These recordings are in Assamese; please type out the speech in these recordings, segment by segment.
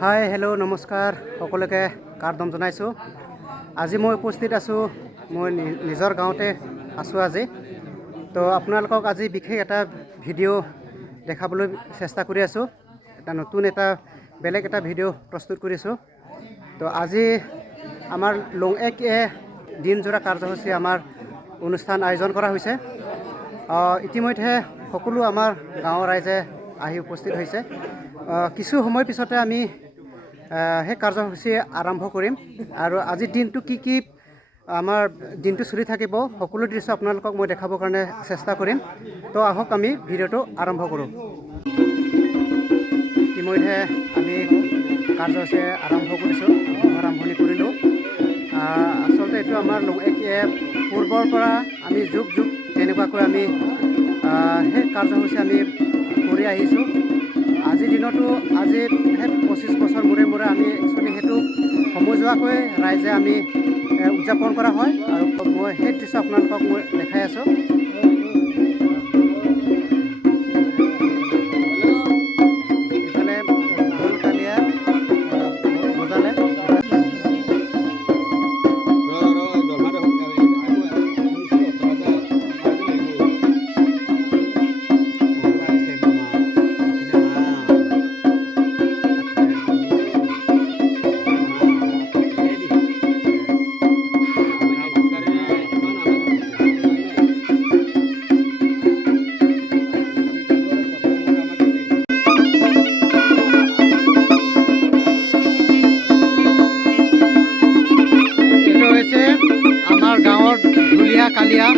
হাই হেল্ল' নমস্কাৰ সকলোকে কাৰ্দম জনাইছোঁ। আজি মই উপস্থিত আছোঁ, মই নিজৰ গাঁৱতে আছোঁ আজি। তো আপোনালোকক আজি বিশেষ এটা ভিডিঅ' দেখাবলৈ চেষ্টা কৰি আছোঁ। নতুন বেলেগ এটা ভিডিঅ' প্ৰস্তুত কৰিছোঁ। তো আজি আমাৰ লংএক দিনজোৰা কাৰ্যসূচী আমাৰ অনুষ্ঠান আয়োজন কৰা হৈছে। ইতিমধ্যে সকলো আমাৰ গাঁৱৰ ৰাইজে আহি উপস্থিত হৈছে। কিছু সময় পিছতে আমি সেই কাৰ্যসূচী আৰম্ভ কৰিম আৰু আজিৰ দিনটো কি আমাৰ দিনটো চলি থাকিব সকলো দৃশ্য আপোনালোকক মই দেখাবৰ কাৰণে চেষ্টা কৰিম। তো আহক আমি ভিডিঅ'টো আৰম্ভ কৰোঁ। ইতিমধ্যে আমি কাৰ্যসূচী আৰম্ভ আৰম্ভণি কৰিলোঁ। আচলতে এইটো আমাৰ পূৰ্বৰ পৰা আমি যুগ তেনেকুৱাকৈ আমি সেই কাৰ্যসূচী আমি কৰি আহিছোঁ। আজিৰ দিনতো আজি সেই 25 বছৰ মূৰে আমি একচুৱেলি সেইটো সমজুৱাকৈ ৰাইজে আমি উদযাপন কৰা হয় আৰু মই সেই দৃশ্য আপোনালোকক মই দেখাই আছোঁ। ইফালে ঢোল কালীয়া বজালে আমাৰ গাঁৱৰ ঢুলীয়া কালীয়া।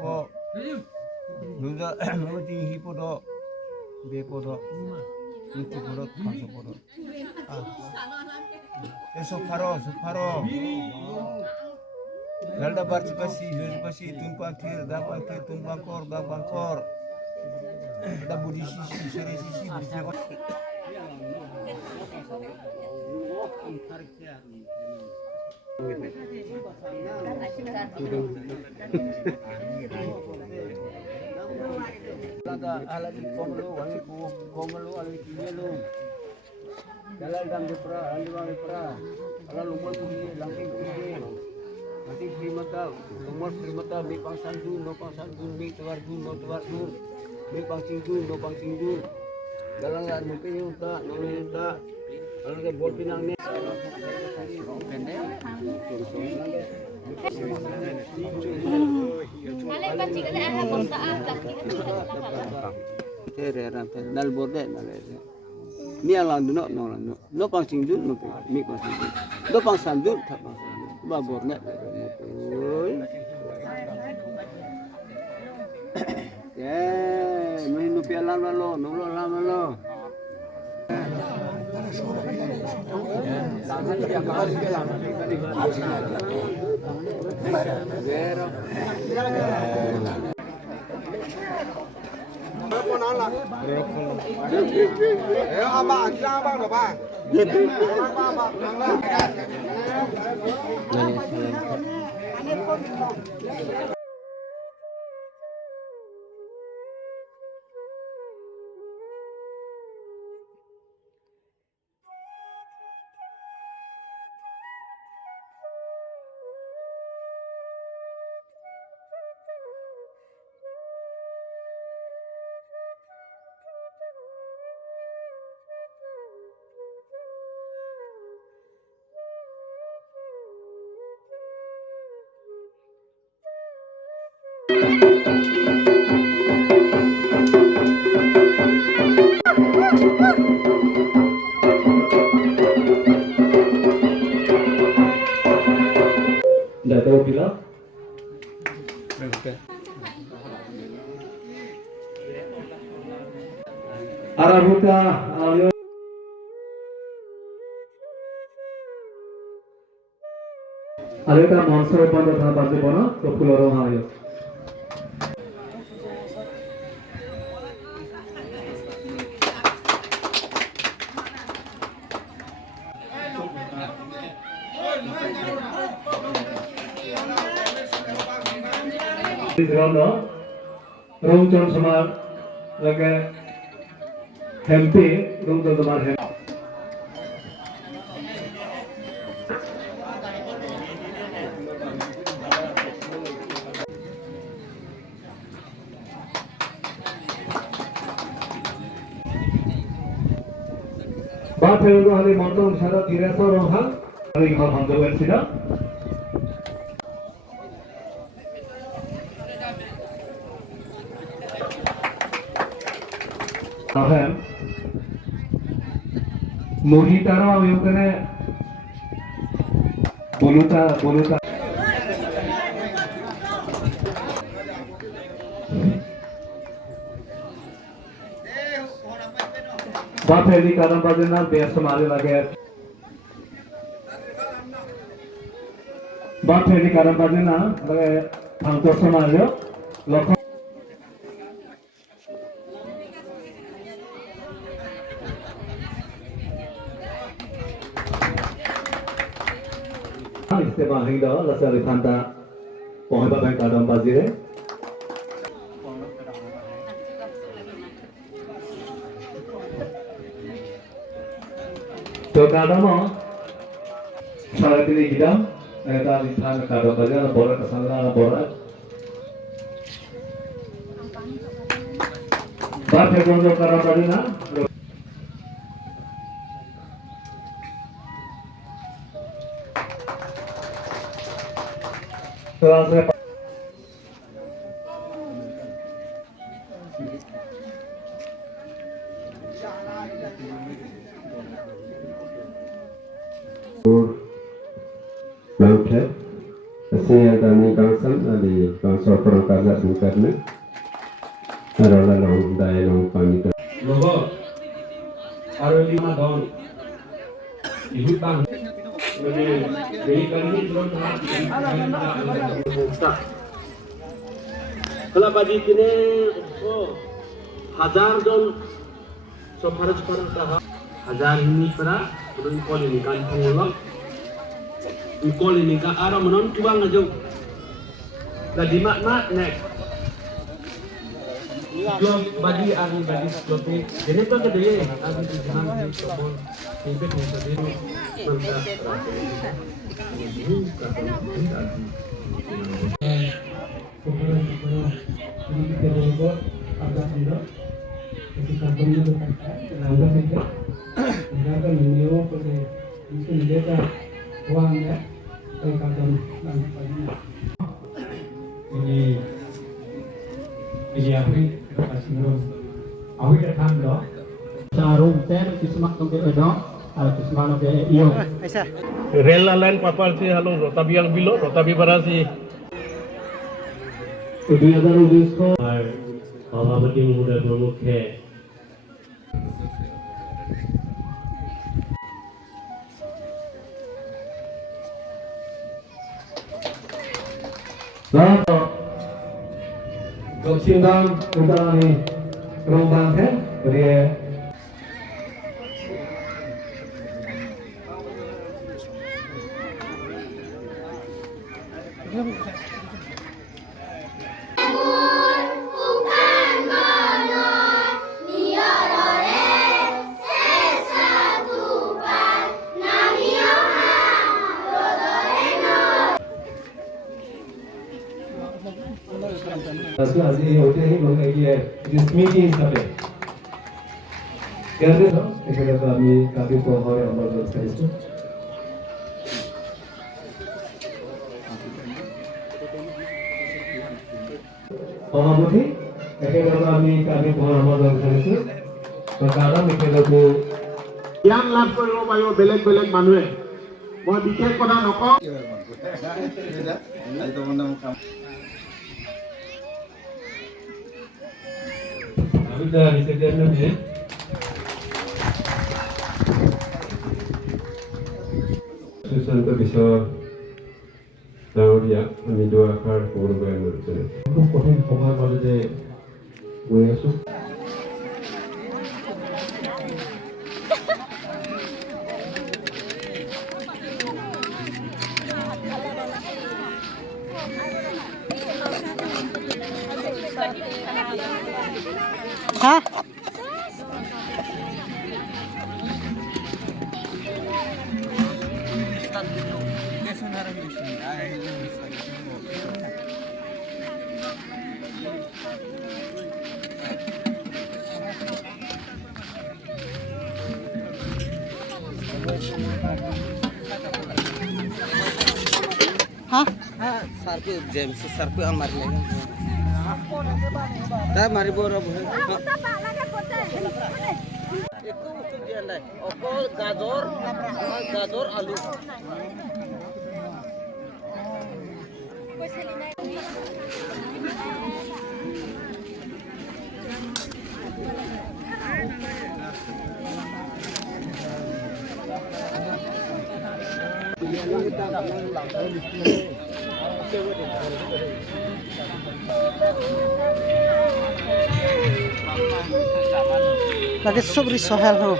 po nuda nuti hipodo bepodo nuti podo kaso podo eso paro Galda participasi participasi tumpang kor da budi sisi seri sisi Laga alat komelu alwi kimelu dalal dam depra alwa depra ala lumol kuhi langking kuhi nanti primata lumol primata mi pangsandu no pangsandu mi tuwardu no tuwardu mi pangsindu no pangsindu dalang la mungkin yung ta no yung ta ano ke bol pinang ni dal borde ni alang no pang singdu no mi pang singdu do pang sandu ta pang sandu ba borne mi no pi alang lo no lo alang lo Zero. Dato bilang Arabuka alio alika monster bando tha baje bono to kuloro hayo Rondo, Rongchon Samar, lagi Hempi, Rongchon Samar Hempi. Bapak Ibu ahli monton syarat dirasa rohang, ahli alhamdulillah sida. Ahem, mohitara yang kena boluta. Bapak ini kadang kadang biasa mari lagi. Bapak ini kadang kadang lagi angkor semario, lokal. Istimewa hingga lasari fanta pohon bapak kadang bazire. तो कादमा सारे दिन गिदाम ऐसा लिखान कादो बजाना बोरा कसंगा बोरा बात है कौन जो करा पड़ी ना तो आसे Saya kami kangsam ali kangsor perangkat bukarnya. Karena long daya long pamit. Logo, aro 5 don. Ibu bang. Jadi kali ini belum kalau bagi kini, हजार जन सफारज करता हजार ini para belum kol ini kan pengulak kol ini kan arah menon tuang aja jadi makna nek job bagi ari bagi job ini jadi apa kedai ari di jangan di kabul ini pun jadi ini apa Awi datang loh. Sarung ter kismak ke edo, kismak ke iyo. Aisyah. Rel lain papal si halong rotabi yang bilo, rotabi barasi. 2019 को সভাপতি মহোদয় প্ৰমুখে Goksindang utarani rombang है ये Asli होते ही लोग ये जिस मीटिंग सब है कैसे हो इसके बाद आदमी काफी तो हमारे अंदर जो है সভাপতি একেবাৰে আমি কালি পৰামৰ্শ কৰিছো তো কাৰণ একেলগে জ্ঞান লাভ কৰিব পাৰিব বেলেগ বেলেগ মানুহে মই বিশেষ কথা নকওঁ sudah disediakan ya susun itu bisa tahu dia kami doakan keluarga yang berjaya untuk kohon kohon pada je gue asu Hah? Hah? Sarpi James sarpi amar lagi. Dah mari boro boh. Itu untuk dia lah. Okol gajor alu. Lagi sobri sohel ho.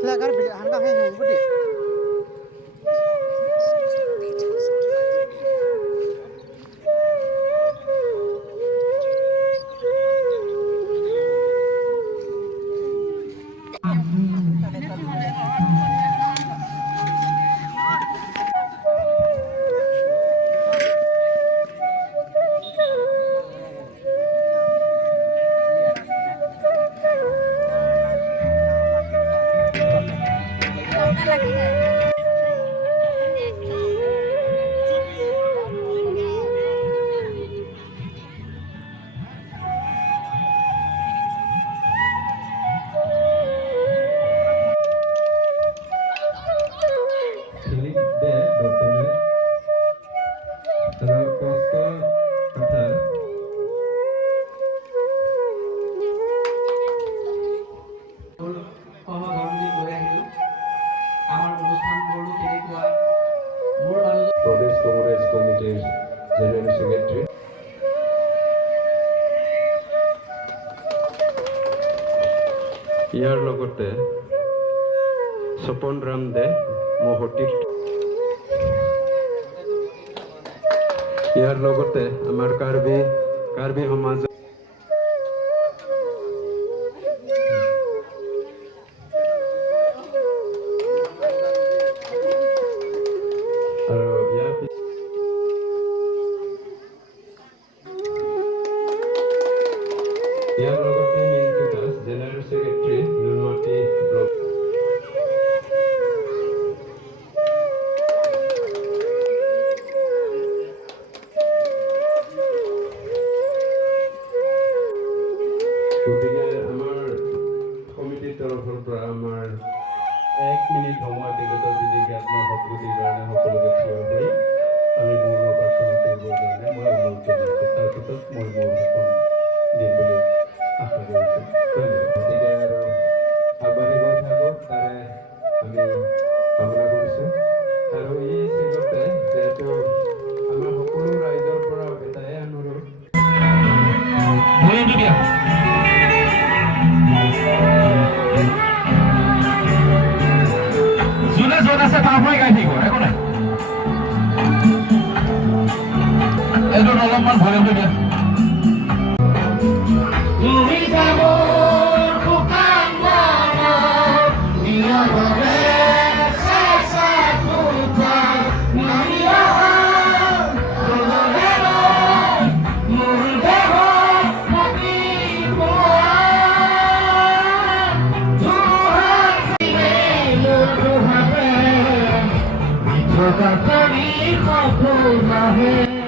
Lagar beli harga hai budi. Feeling there, Dr. Mel. Kalau kosong kata, Pradesh Congress Committee's General Secretary. ইয়াৰ লগতে স্বপন ৰাম দে মহতিৰ ইয়াৰ লগতে আমাৰ কাৰ্বি সমাজ আৰু ইয়াৰ লগতে Mintu Das general secretary Noonmati block গতিকে আমাৰ সমিতিৰ তৰফৰ পৰা আমাৰ 1 মিনিট সময় তেখেতৰ যদি জ্ঞানৰ সদ্গতিৰ কাৰণে সকলোকে থিয় হৈ আমি মূল উপাসনা কৰিবৰ কাৰণে মই অনুৰোধ জনাইছোঁ তাৰপিছত মই মোৰ ভাষণ দিম বুলি আশা কৰিছোঁ ধন্যবাদ গতিকে আৰু আগবাঢ়ি গৈ থাকক তাৰে আমি কামনা কৰিছোঁ আৰু এই চেগতে যিহেতু আমাৰ সকলো ৰাইজৰ পৰা এটাই অনুৰোধ যোনে য'ত আছে তাৰ পৰাই গাই থাকিব একো নাই এইটো অলপমান ভলিউমটো দিয়া Kami kau pun